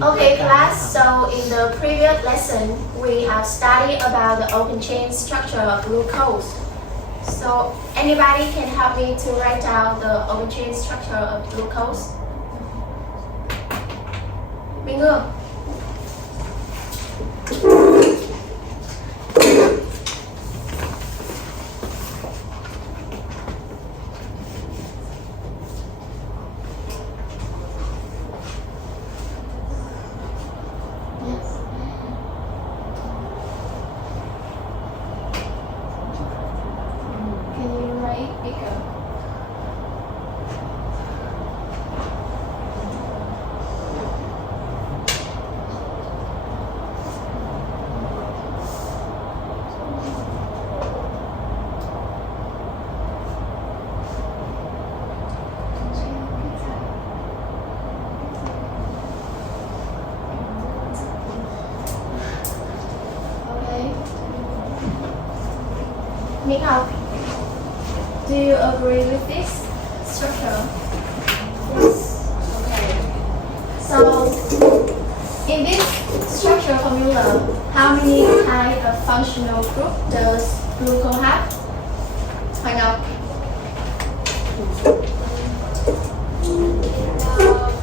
Okay, class. So in the previous lesson, we have studied about the open chain structure of glucose. So anybody can help me to write down the open chain structure of glucose? Minh Hương. Minh Học, do you agree with this structure? Yes. Okay. So, in this structure formula, how many types of functional group does glucose have? Hoàng Ngọc.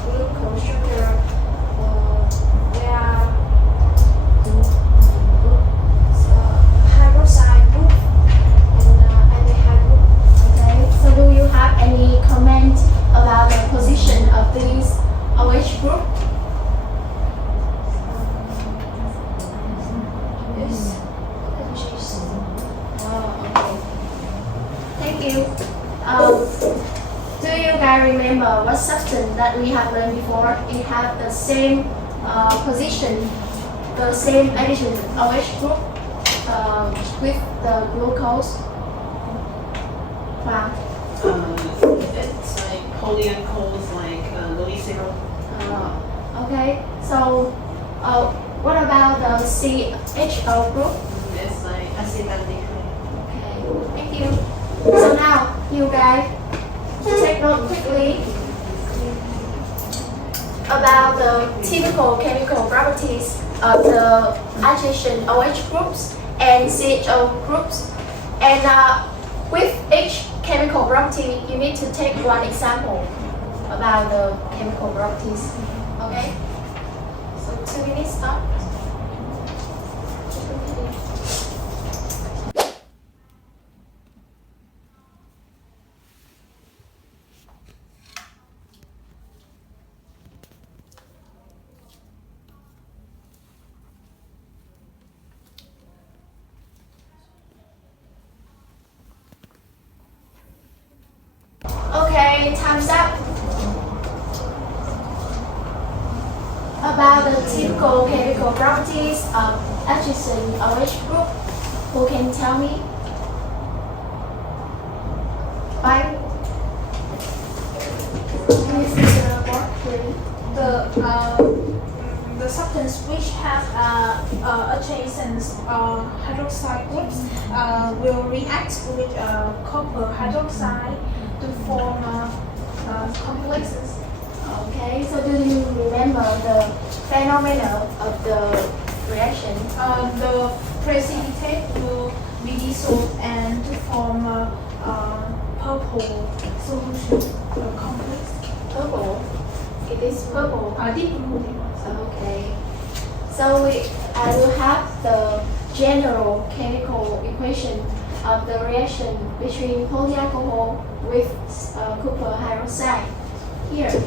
Glucose sugar, there are hydroxide group and aldehyde group. Okay. So, do you have any comment about the position of these OH group? Yes. Oh, okay. Thank you. Do you guys remember what substance that we have learned before? It has the same position, the same addition OH group with the glucose. Wow. It's like polyalcohols, like glycerol. Okay. So, what about the CHO group? It's like acetaldehyde. Okay. Thank you. So now, you guys take note quickly about the typical chemical properties of the adjacent OH groups and CHO groups. And with each chemical property, you need to take one example about the chemical properties. Okay? So 2 minutes start. Okay, time's up. About the typical chemical properties of adjacent OH group, who can tell me? Bye. This is the board, please. The substance which have adjacent hydroxide groups will react with copper hydroxide to form complexes. Okay, so do you remember the phenomena of the reaction? The precipitate will be dissolved and to form a purple solution complex. Purple. It is purple. Deep blue. Okay. So I will have the general chemical equation of the reaction between polyalcohol with copper hydroxide here.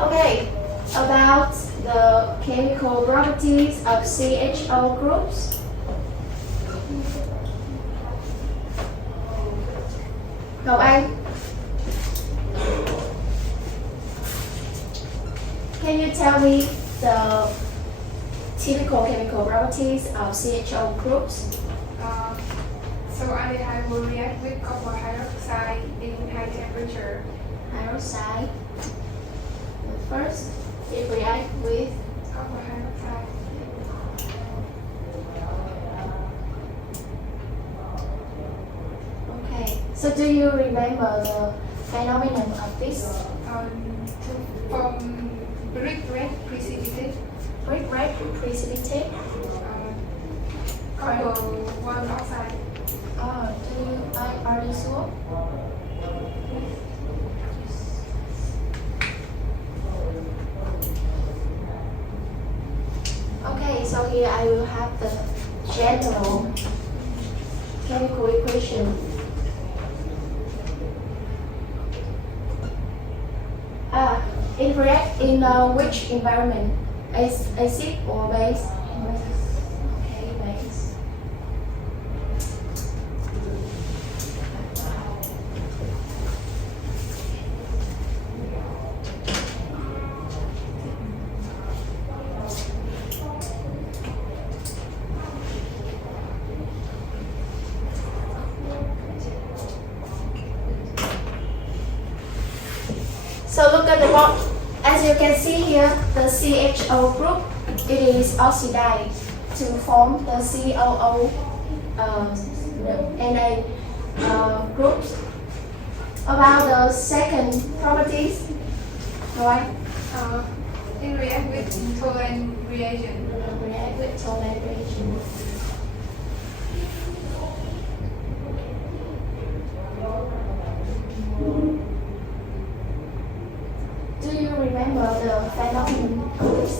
Okay, about the chemical properties of CHO groups. Ngọc Anh. Can you tell me the typical chemical properties of CHO groups? So aldehyde will react with copper hydroxide in high temperature. Hydroxide. First, it reacts with Copper hydroxide. okay. So do you remember the phenomenon of this? To form brick red precipitate. Brick red precipitate. Copper one oxide. Oh, are you sure? Okay, so here I will have the general chemical equation. It reacts in which environment? Acid or base? Okay, base. So look at the bottom. As you can see here, the CHO group, it is oxidized to form the COO Na groups. About the second properties, right? It react with toluene reagent. React with toluene reagent. Do you remember the phenomenon of this?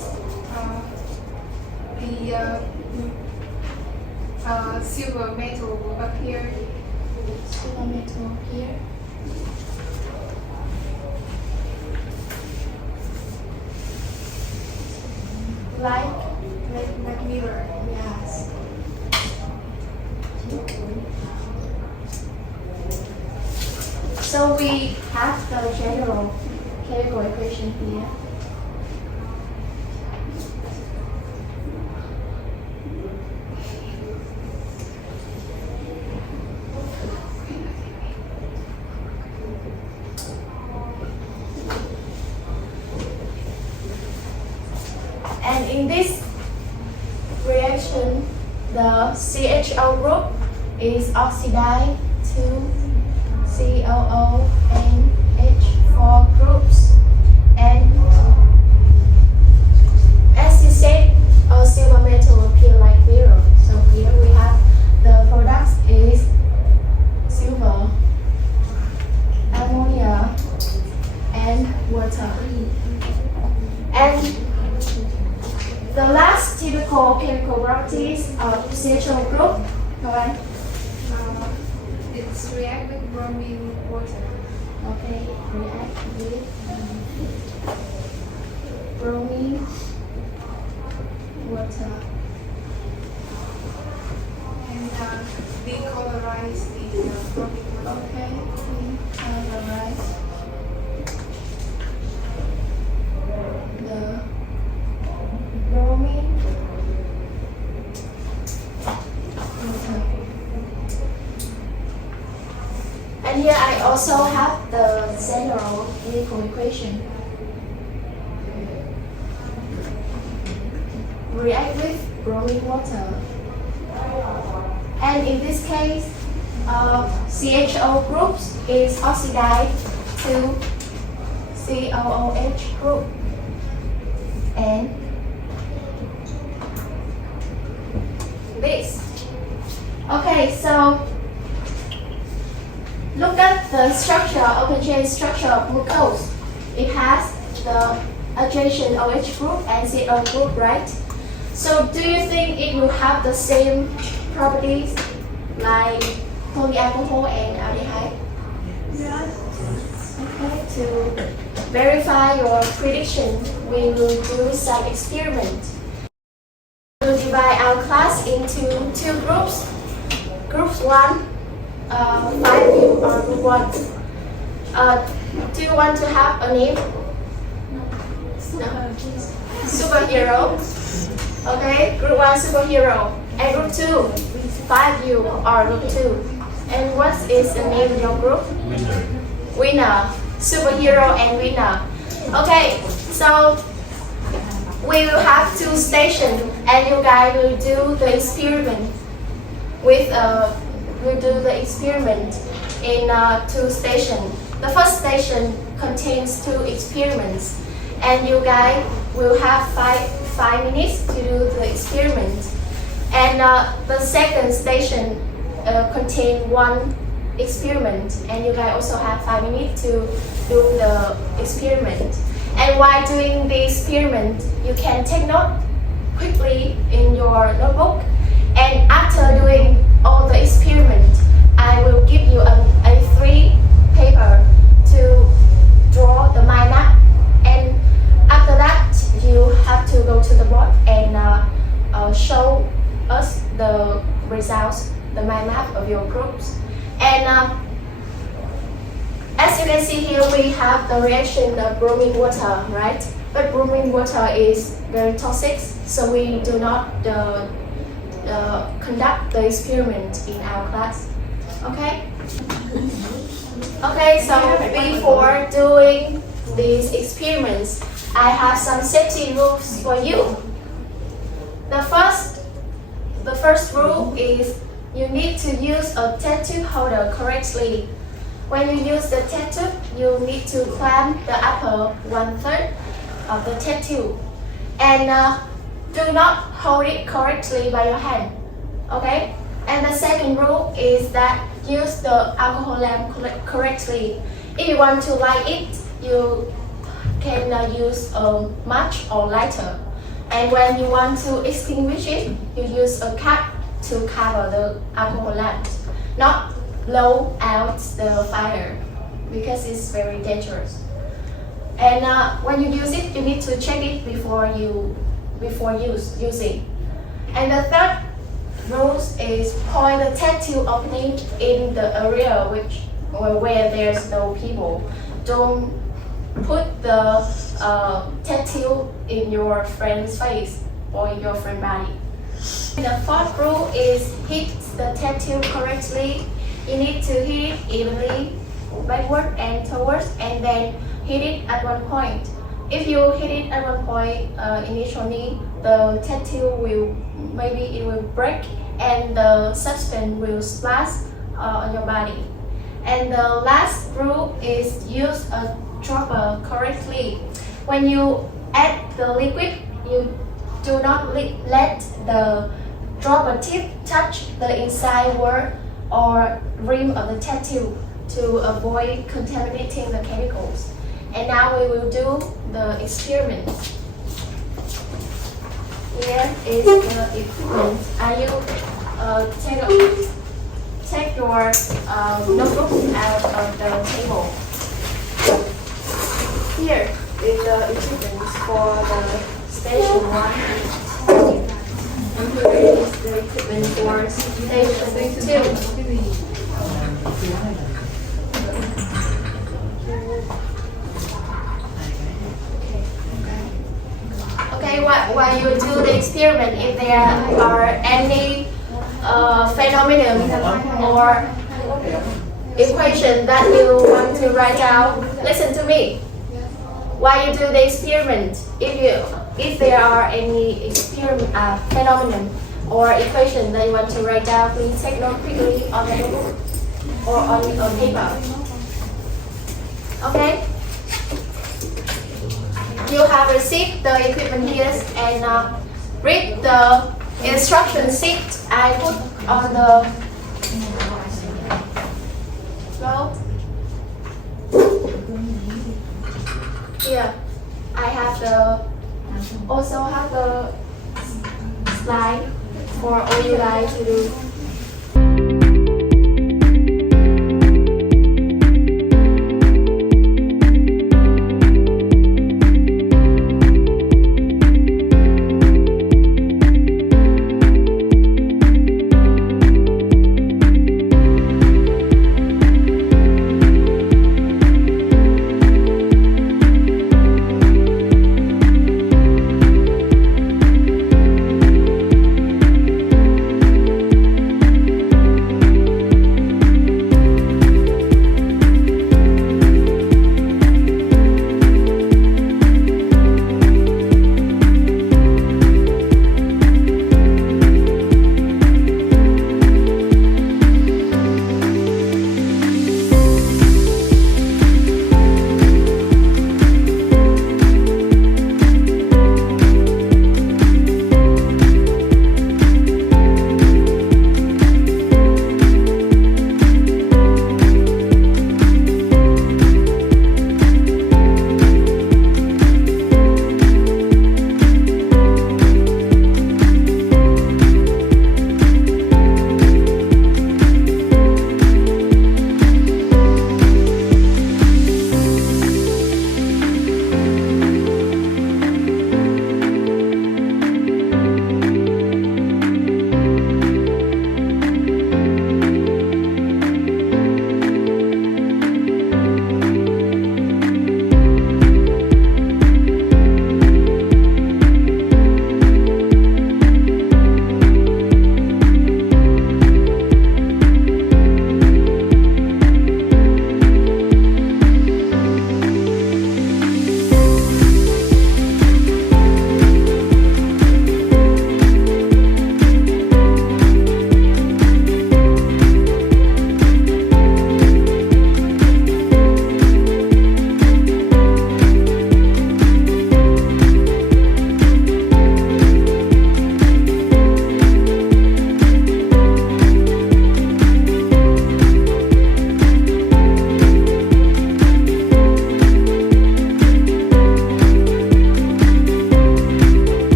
Silver metal will appear. Silver metal here. Like mirror. Yes. So we have the general chemical equation here. And in this reaction, the CHO group is oxidized to COO and H4 groups. And as you said, a silver metal will appear like mirror. So here we have the products is silver, ammonia, and water. And the last typical chemical properties of CHO group, Kawan. It's react with bromine water. Okay, react with bromine water. And decolorize the bromine water. Okay, colorize the bromine water. And here I also have the general chemical equation. React with bromine water. And in this case, CHO groups is oxidized to COOH group. And this. Okay, so look at the structure, open chain structure of glucose. It has the adjacent OH group and CO group, right? So do you think it will have the same properties like polyalcohol and aldehyde? Yes. Okay, to verify your prediction, we will do some experiment. We will divide our class into two groups. Group 1, 5U or group 1. Do you want to have a name? No. Superhero. Okay, group 1 superhero. And group 2, 5 you are group 2. And what is the name of your group? Winner. Superhero and winner. Okay, so we will have 2 stations and you guys will do the experiment in 2 stations. The first station contains 2 experiments and you guys will have 5 minutes to do the experiment. And the second station contains 1 experiment and you guys also have 5 minutes to do the experiment. And while doing the experiment, you can take note quickly in your notebook. And after doing all the experiment, I will give you a 3 paper to draw the mind map. And after that, you have to go to the board and show us the results, the mind map of your groups. And as you can see here, we have the reaction of bromine water, right? But bromine water is very toxic, so we do not conduct the experiment in our class. Okay? Okay, so before doing these experiments, I have some safety rules for you. The first rule is you need to use a test tube holder correctly. When you use the test tube, you need to clamp the upper 1/3 of the test tube. And do not hold it correctly by your hand. Okay? And the second rule is that use the alcohol lamp correctly. If you want to light it, you can use a match or lighter. And when you want to extinguish it, you use a cap to cover the alcohol lamp. Not blow out the fire because it's very dangerous. And when you use it, you need to check it before using. And the third rule is point the test tube opening in the area where there's no people. Don't put the test tube in your friend's face or in your friend's body. And the fourth rule is hit the test tube correctly. You need to hit it evenly, backward and towards, and then hit it at one point. If you hit it at one point initially, the test tube will break and the substance will splash on your body. And the last rule is use a dropper correctly. When you add the liquid, you do not let the dropper tip touch the inside wall or rim of the test tube to avoid contaminating the chemicals. And now we will do the experiment. Here is the equipment. You take your notebook out of the table. Here is the equipment for the station 1. And here is the equipment for station 2. Okay, while you do the experiment, if there are any phenomenon or equation that you want to write down, listen to me. While you do the experiment, if there are any phenomenon or equation that you want to write down, please take note quickly on the notebook or on paper. Okay? You have received the equipment here and read the instruction sheet I put on the floor. Here, I also have the slide for all you guys to do.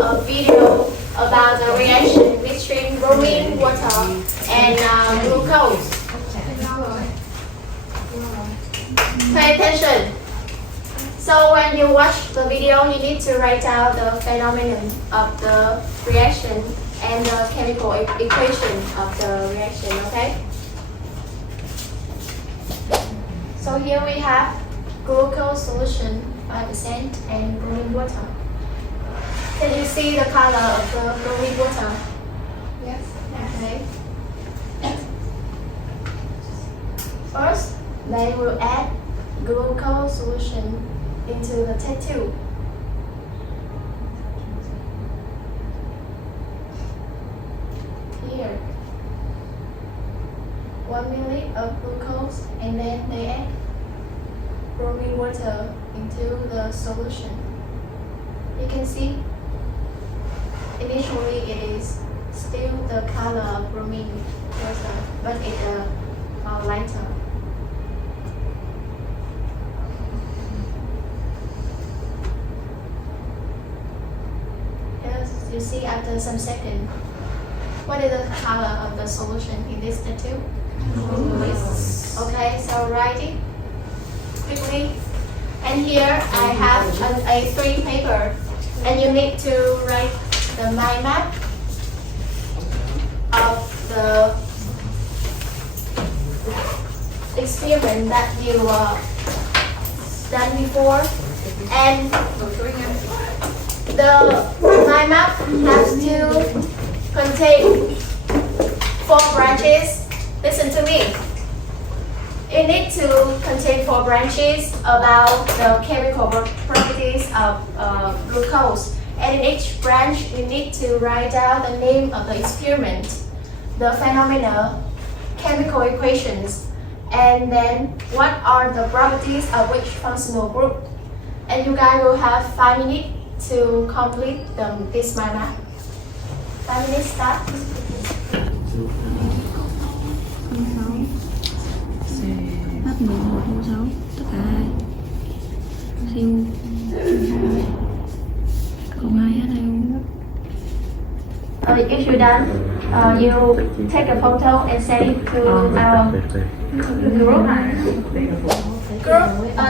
a video about the reaction between bromine water and glucose. Pay attention. So when you watch the video, you need to write down the phenomenon of the reaction and the chemical equation of the reaction, okay? So here we have glucose solution 5% and bromine water. Can you see the color of the bromine water? Yes. Okay. First, they will add glucose solution into the test tube. Here, 1 milliliter of glucose, and then they add bromine water into the solution. You can see, initially it is still the color of bromine water, but it's lighter. As you see after some seconds, what is the color of the solution in this tube? Okay, so write it quickly. And here I have an A3 paper, and you need to write the mind map of the experiment that you done before. And the mind map has to contain 4 branches. Listen to me. You need to contain 4 branches about the chemical properties of glucose. And in each branch, you need to write down the name of the experiment, the phenomena, chemical equations, and then what are the properties of which functional group. And you guys will have 5 minutes to complete this mind map. 5 minutes start. H 11 06 tất cả siêu còn ai hết không? If you're done, you take a photo and send it to our group.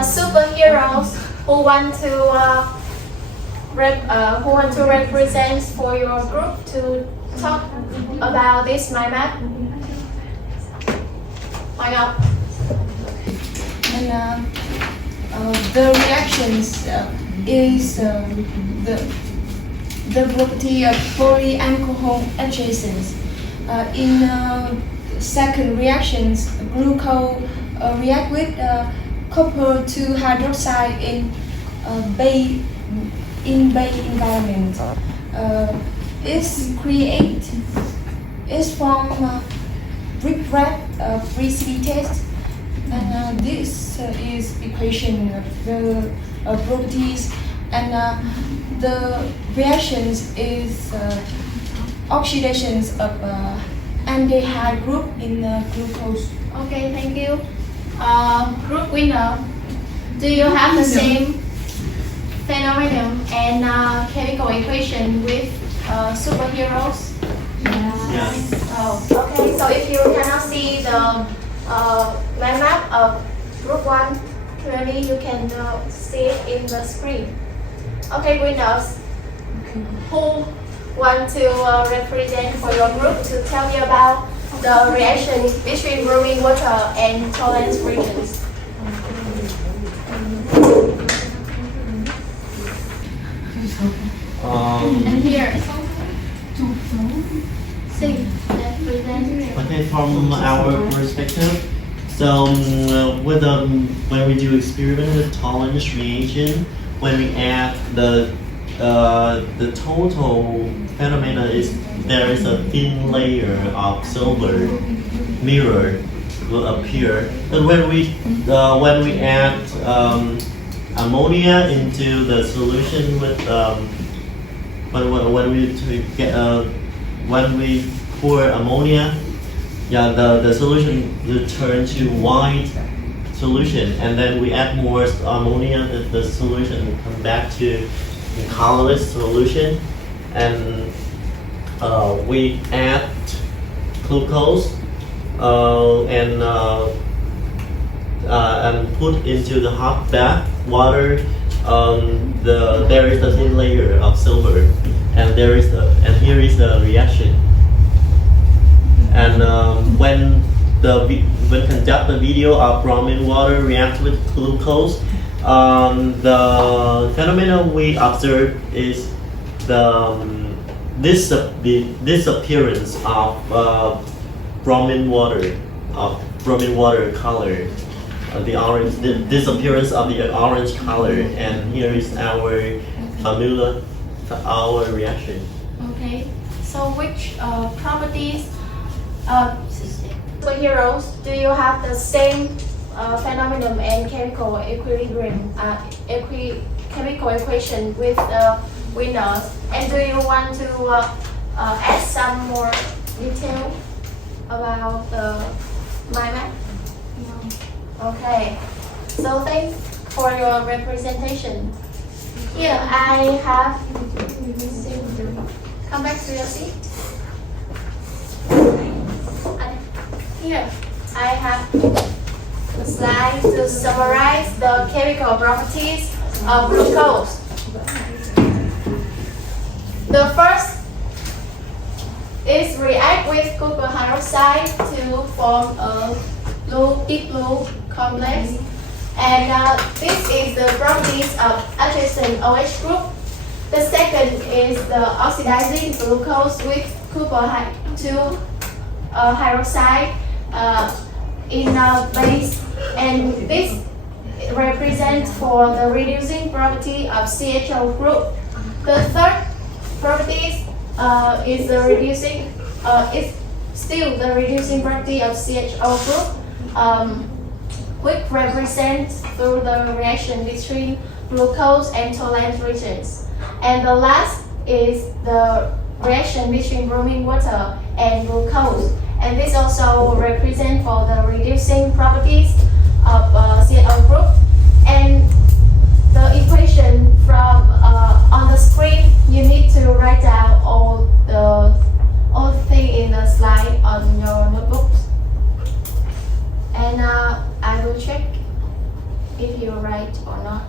Superheroes who want to represent for your group to talk about this mind map. Why not? And the reactions is the property of polyalcohol adjacents. In second reactions, glucose react with copper 2 hydroxide in base environment. It's from regret precipitate. And this is equation of the properties, and the reactions is oxidations of aldehyde group in glucose. Okay, thank you. Group winner, do you have the same phenomenon and chemical equation with superheroes? Yes. Oh, okay. So if you cannot see the mind map of group 1 clearly, you can see it in the screen. Okay, winners. Who want to represent for your group to tell me about the reaction between bromine water and tolerance regions? And here. See, represent. Okay, from our perspective, so when we do experiment with tolerance reagent, when we add the total phenomena is there is a thin layer of silver mirror will appear. But when we add ammonia into the solution with when we pour ammonia, yeah, the solution will turn to white solution, and then we add more ammonia, the solution will come back to the colorless solution. and we add glucose and put into the hot bath water. There is a thin layer of silver, and here is the reaction. And when conduct the video of bromine water reacts with glucose, the phenomenon we observe is the disappearance of bromine water color, the disappearance of the orange color, and here is our formula, our reaction. Okay. So which properties superheroes do you have the same phenomenon and chemical equilibrium, chemical equation with the winners? And do you want to add some more detail about the my map? Okay. So thanks for your representation. Here I have. Come back to your seat. Here I have a slide to summarize the chemical properties of glucose. The first is react with copper hydroxide to form a deep blue complex, and this is the properties of adjacent OH group. The second is the oxidizing glucose with copper hydroxide in a base, and this represents for the reducing property of CHO group. The third properties is the reducing is still the reducing property of CHO group, which represents through the reaction between glucose and toluene regions. And the last is the reaction between bromine water and glucose, and this also represents for the reducing properties of CHO group. And the equation from on the screen, you need to write down all the thing in the slide on your notebooks, and I will check if you're right or not.